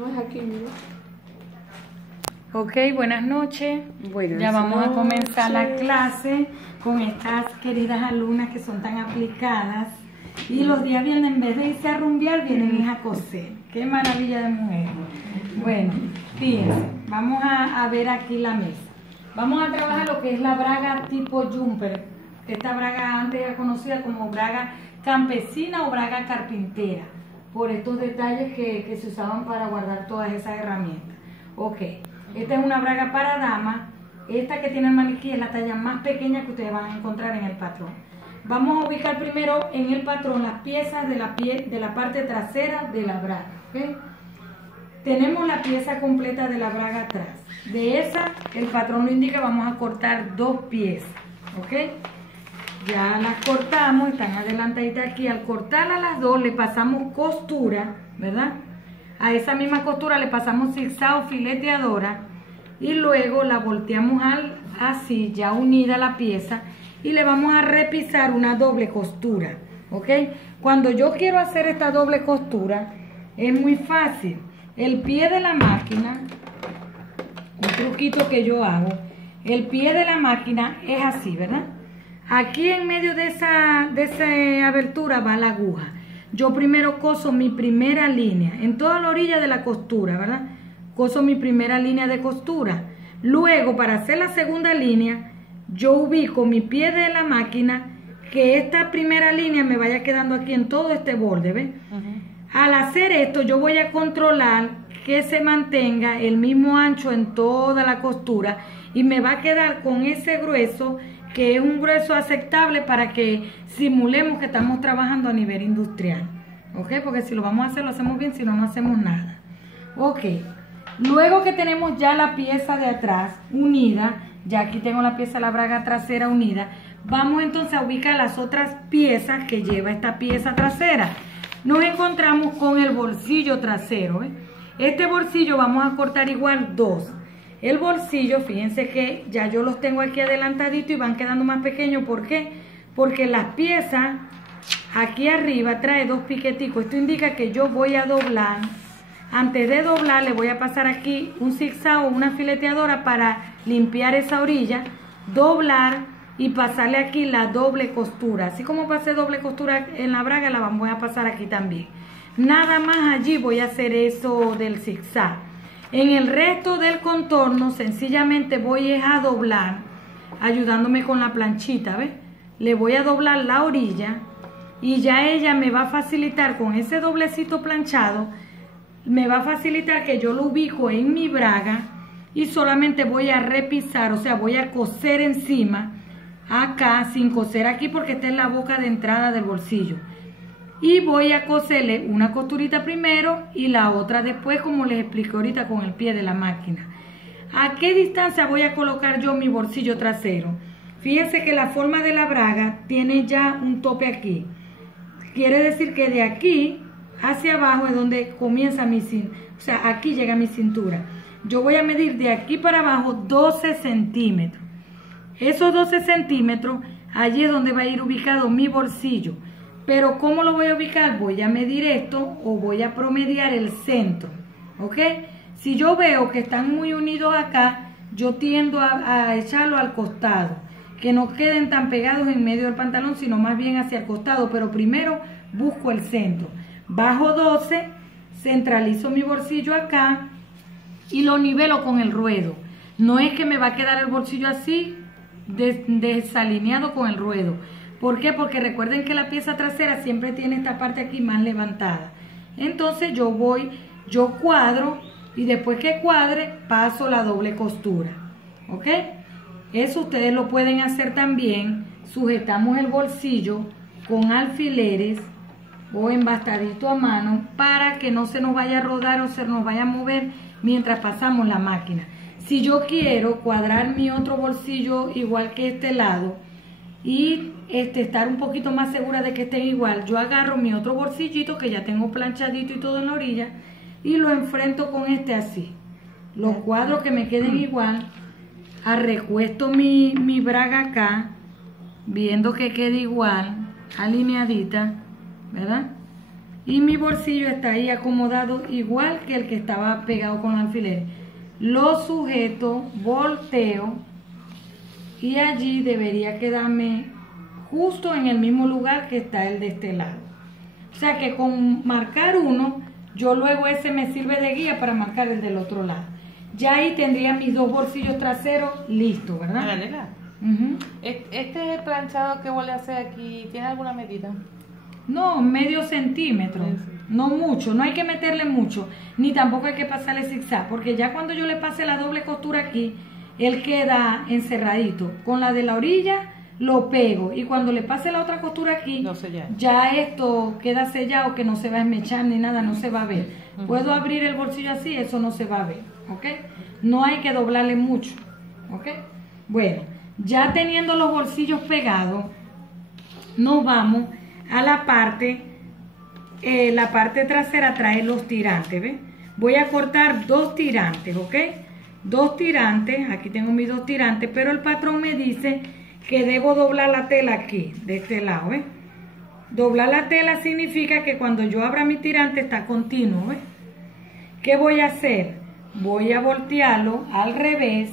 No es aquí, mira. Ok, buenas noches. Ya vamos a comenzar la clase con estas queridas alumnas que son tan aplicadas. Y los días vienen, en vez de irse a rumbear, vienen a coser. Qué maravilla de mujer. Bueno, fíjense, vamos a ver aquí la mesa. Vamos a trabajar lo que es la braga tipo jumper. Esta braga antes era conocida como braga campesina o braga carpintera, por estos detalles que se usaban para guardar todas esas herramientas. Ok, esta es una braga para dama. Esta que tiene el maniquí es la talla más pequeña que ustedes van a encontrar en el patrón. Vamos a ubicar primero en el patrón las piezas de la parte trasera de la braga. ¿Okay? Tenemos la pieza completa de la braga atrás. De esa, el patrón lo indica, vamos a cortar 2 piezas. ¿Ok? Ya las cortamos, están adelantaditas aquí. Al cortarlas las dos, le pasamos costura, ¿verdad? A esa misma costura le pasamos zigzag o fileteadora y luego la volteamos así, ya unida la pieza, y le vamos a repisar una doble costura, ¿ok? Cuando yo quiero hacer esta doble costura, es muy fácil. El pie de la máquina, un truquito que yo hago, el pie de la máquina es así, ¿verdad? Aquí en medio de esa abertura va la aguja. Yo primero coso mi primera línea, en toda la orilla de la costura, ¿verdad? Coso mi primera línea de costura. Luego, para hacer la segunda línea, yo ubico mi pie de la máquina, que esta primera línea me vaya quedando aquí en todo este borde, ¿ves? Al hacer esto, yo voy a controlar que se mantenga el mismo ancho en toda la costura y me va a quedar con ese grueso, que es un grueso aceptable para que simulemos que estamos trabajando a nivel industrial. ¿Ok? Porque si lo vamos a hacer, lo hacemos bien, si no, no hacemos nada. Ok. Luego que tenemos ya la pieza de atrás unida, ya aquí tengo la pieza de la braga trasera unida, vamos entonces a ubicar las otras piezas que lleva esta pieza trasera. Nos encontramos con el bolsillo trasero, ¿eh? Este bolsillo vamos a cortar igual 2. El bolsillo, fíjense que ya yo los tengo aquí adelantaditos y van quedando más pequeños. ¿Por qué? Porque las piezas aquí arriba trae 2 piqueticos. Esto indica que yo voy a doblar. Antes de doblar le voy a pasar aquí un zigzag o una fileteadora para limpiar esa orilla, doblar y pasarle aquí la doble costura. Así como pasé doble costura en la braga, la voy a pasar aquí también. Nada más allí voy a hacer eso del zigzag. En el resto del contorno sencillamente voy a doblar, ayudándome con la planchita, ¿ves? Le voy a doblar la orilla y ya ella me va a facilitar con ese doblecito planchado, me va a facilitar que yo lo ubico en mi braga y solamente voy a repisar, o sea, voy a coser encima, acá, sin coser aquí porque esta es la boca de entrada del bolsillo. Y voy a coserle una costurita primero y la otra después, como les expliqué ahorita con el pie de la máquina. ¿A qué distancia voy a colocar yo mi bolsillo trasero? Fíjense que la forma de la braga tiene ya un tope aquí. Quiere decir que de aquí hacia abajo es donde comienza mi cintura. O sea, aquí llega mi cintura. Yo voy a medir de aquí para abajo 12 centímetros. Esos 12 centímetros, allí es donde va a ir ubicado mi bolsillo. Pero ¿cómo lo voy a ubicar? Voy a medir esto o voy a promediar el centro, ¿ok? Si yo veo que están muy unidos acá, yo tiendo a echarlo al costado, que no queden tan pegados en medio del pantalón, sino más bien hacia el costado, pero primero busco el centro. Bajo 12, centralizo mi bolsillo acá y lo nivelo con el ruedo. No es que me va a quedar el bolsillo así, desalineado con el ruedo. ¿Por qué? Porque recuerden que la pieza trasera siempre tiene esta parte aquí más levantada. Entonces yo cuadro y después que cuadre paso la doble costura. ¿Ok? Eso ustedes lo pueden hacer también. Sujetamos el bolsillo con alfileres o embastadito a mano para que no se nos vaya a rodar o se nos vaya a mover mientras pasamos la máquina. Si yo quiero cuadrar mi otro bolsillo igual que este lado y estar un poquito más segura de que estén igual, yo agarro mi otro bolsillito que ya tengo planchadito y todo en la orilla y lo enfrento con este así. Los cuadros que me queden igual, recuesto mi braga acá, viendo que quede igual, alineadita, ¿verdad? y mi bolsillo está ahí acomodado igual que el que estaba pegado con los alfileres. Lo sujeto, volteo y allí debería quedarme justo en el mismo lugar que está el de este lado. O sea que con marcar uno, yo luego ese me sirve de guía para marcar el del otro lado. Ya ahí tendría mis dos bolsillos traseros listos, ¿verdad? Daniela, este planchado que vos le haces aquí, ¿tiene alguna medida? No, medio centímetro, no mucho, no hay que meterle mucho, ni tampoco hay que pasarle zigzag, porque ya cuando yo le pase la doble costura aquí, él queda encerradito. Con la de la orilla lo pego y cuando le pase la otra costura aquí, ya esto queda sellado, que no se va a esmechar ni nada, no se va a ver. Puedo abrir el bolsillo así, eso no se va a ver, ¿ok? No hay que doblarle mucho, ¿ok? Bueno, ya teniendo los bolsillos pegados, nos vamos a la parte trasera, trae los tirantes, ¿ves? Voy a cortar 2 tirantes, ¿ok? 2 tirantes, aquí tengo mis 2 tirantes, pero el patrón me dice que debo doblar la tela aquí, de este lado, ¿ves? Doblar la tela significa que cuando yo abra mi tirante está continuo, ¿ves? ¿Qué voy a hacer? Voy a voltearlo al revés,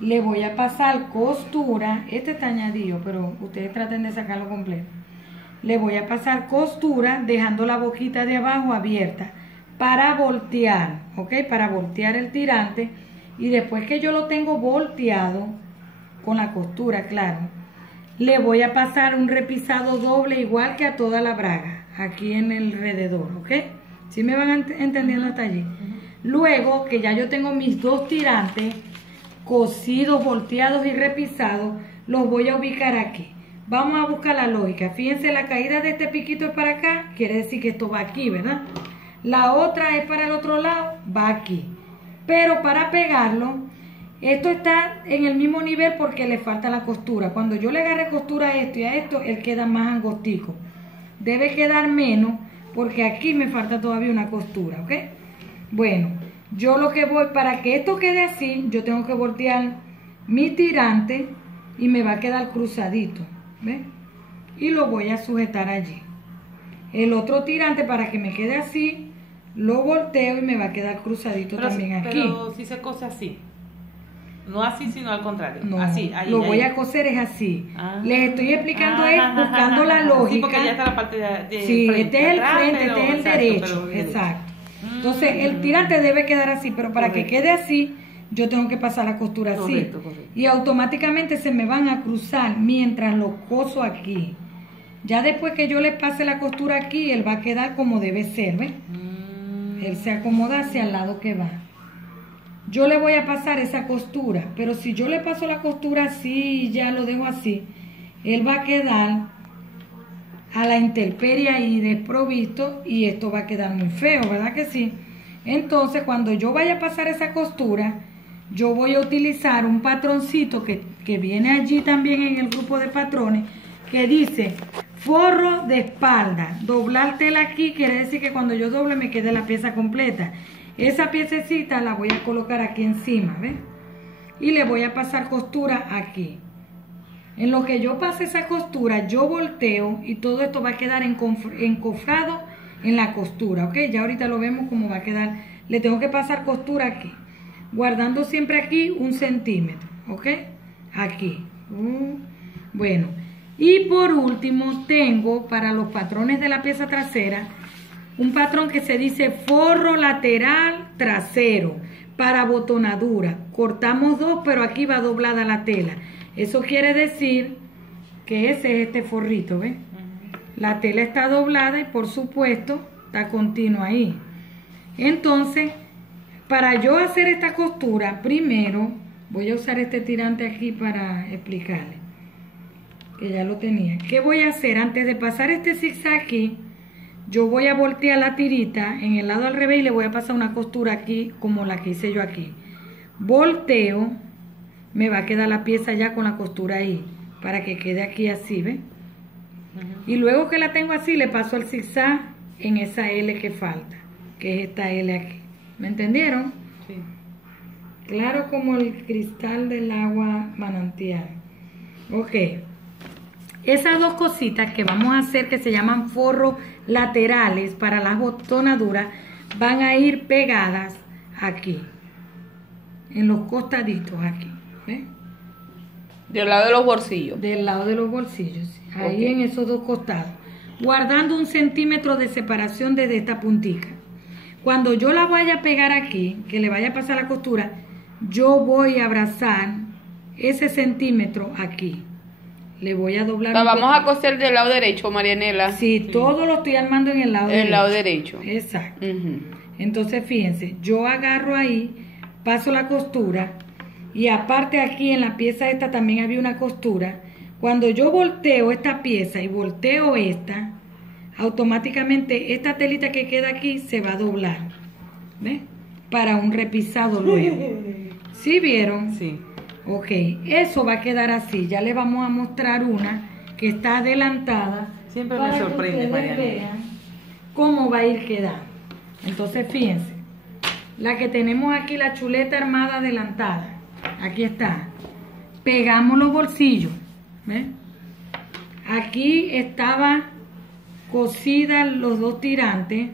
le voy a pasar costura, este está añadido, pero ustedes traten de sacarlo completo. Le voy a pasar costura dejando la boquita de abajo abierta para voltear, ¿ok? Para voltear el tirante y después que yo lo tengo volteado con la costura, claro, le voy a pasar un repisado doble igual que a toda la braga, aquí en el alrededor, ¿ok? ¿Sí me van entendiendo hasta allí? Luego que ya yo tengo mis 2 tirantes cosidos, volteados y repisados, los voy a ubicar aquí. Vamos a buscar la lógica. Fíjense, la caída de este piquito es para acá, quiere decir que esto va aquí, ¿verdad? La otra es para el otro lado, va aquí. Pero para pegarlo, esto está en el mismo nivel porque le falta la costura. Cuando yo le agarre costura a esto y a esto, él queda más angostico. Debe quedar menos porque aquí me falta todavía una costura, ¿ok? Bueno, yo lo que voy, para que esto quede así, yo tengo que voltear mi tirante y me va a quedar cruzadito, ¿ves? Y lo voy a sujetar allí. El otro tirante, para que me quede así, lo volteo y me va a quedar cruzadito también aquí. Pero si se cose así, no así, sino al contrario. No, así, ahí, lo ahí. voy a coser es así. Les estoy explicando es buscando la lógica. Sí, porque ya está la parte de sí, frente, este es el atrás, frente, pero, este es el derecho. Exacto. Entonces, el tirante debe quedar así, pero para que quede así, yo tengo que pasar la costura así. Correcto. Y automáticamente se me van a cruzar mientras lo coso aquí. Ya después que yo le pase la costura aquí, él va a quedar como debe ser, ¿ves? Él se acomoda hacia el lado que va. Yo le voy a pasar esa costura, pero si yo le paso la costura así y ya lo dejo así, él va a quedar a la intemperie y desprovisto y esto va a quedar muy feo, ¿verdad que sí? Entonces, cuando yo vaya a pasar esa costura, yo voy a utilizar un patroncito que viene allí también en el grupo de patrones, que dice forro de espalda. Doblar tela aquí quiere decir que cuando yo doble me quede la pieza completa. Esa piececita la voy a colocar aquí encima, ¿ves? Y le voy a pasar costura aquí. En lo que yo pase esa costura, yo volteo y todo esto va a quedar encofrado en la costura, ¿ok? Ya ahorita lo vemos cómo va a quedar. Le tengo que pasar costura aquí, guardando siempre aquí 1 centímetro, ¿ok? Aquí. Bueno, y por último tengo para los patrones de la pieza trasera un patrón que se dice forro lateral trasero para botonadura. Cortamos 2, pero aquí va doblada la tela. Eso quiere decir que ese es este forrito, ¿ves? La tela está doblada y por supuesto está continua ahí. Entonces, para yo hacer esta costura, primero voy a usar este tirante aquí para explicarle, que ya lo tenía. ¿Qué voy a hacer? Antes de pasar este zigzag aquí, yo voy a voltear la tirita en el lado al revés y le voy a pasar una costura aquí como la que hice yo aquí. Volteo, me va a quedar la pieza ya con la costura ahí, para que quede aquí así, ¿ves? Y luego que la tengo así, le paso el zigzag en esa L que falta, que es esta L aquí. ¿Me entendieron? Sí. Claro como el cristal del agua manantial. Ok. Esas dos cositas que vamos a hacer, que se llaman forros laterales para las botonaduras, van a ir pegadas aquí, en los costaditos aquí, ¿ves? Del lado de los bolsillos. Del lado de los bolsillos, sí. Ahí en esos dos costados, guardando 1 centímetro de separación desde esta puntica. Cuando yo la vaya a pegar aquí, que le vaya a pasar la costura, yo voy a abrazar ese centímetro aquí. Le voy a doblar. La vamos a coser del lado derecho, Marianela. Sí, todo lo estoy armando en el lado derecho. El lado derecho. Exacto. Entonces, fíjense, yo agarro ahí, paso la costura, y aparte aquí en la pieza esta también había una costura. Cuando yo volteo esta pieza y volteo esta, automáticamente esta telita que queda aquí se va a doblar, ¿ves? Para un repisado luego. ¿Sí vieron? Sí. Ok, eso va a quedar así. Ya le vamos a mostrar una que está adelantada. Siempre me sorprende, Mariana. Vean cómo va a ir quedando. Entonces, fíjense. La que tenemos aquí, la chuleta armada adelantada. Aquí está. Pegamos los bolsillos. ¿Ves? Aquí estaba cosida los dos tirantes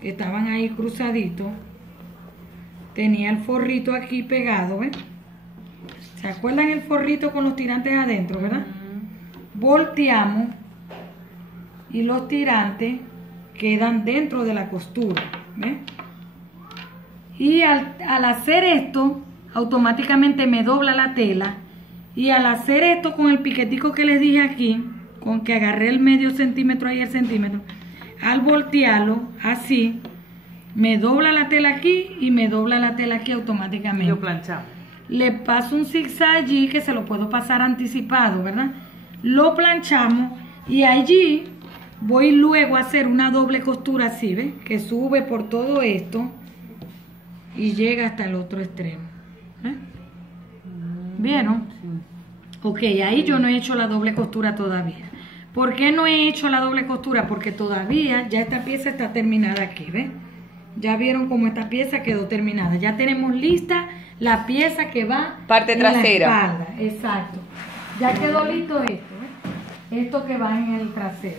que estaban ahí cruzaditos. Tenía el forrito aquí pegado, ¿ves? ¿Se acuerdan el forrito con los tirantes adentro, verdad? Volteamos y los tirantes quedan dentro de la costura, ¿ves? Y al hacer esto, automáticamente me dobla la tela. Y al hacer esto con el piquetico que les dije aquí, con que agarré el medio centímetro ahí, el centímetro, al voltearlo así, me dobla la tela aquí y me dobla la tela aquí automáticamente. Lo planchamos. Le paso un zigzag allí que se lo puedo pasar anticipado, ¿verdad? Lo planchamos y allí voy luego a hacer una doble costura así, ¿ves? Que sube por todo esto y llega hasta el otro extremo. ¿Eh? ¿Vieron? Sí. Ok, ahí yo no he hecho la doble costura todavía. ¿Por qué no he hecho la doble costura? Porque todavía ya esta pieza está terminada aquí, ¿ves? Ya vieron cómo esta pieza quedó terminada. Ya tenemos lista la pieza que va parte trasera. En la espalda. Exacto. Ya quedó listo esto, ¿ves? Esto que va en el trasero.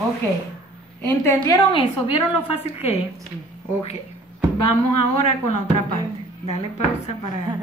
Ok. ¿Entendieron eso? ¿Vieron lo fácil que es? Sí. Ok. Vamos ahora con la otra parte. Dale pausa para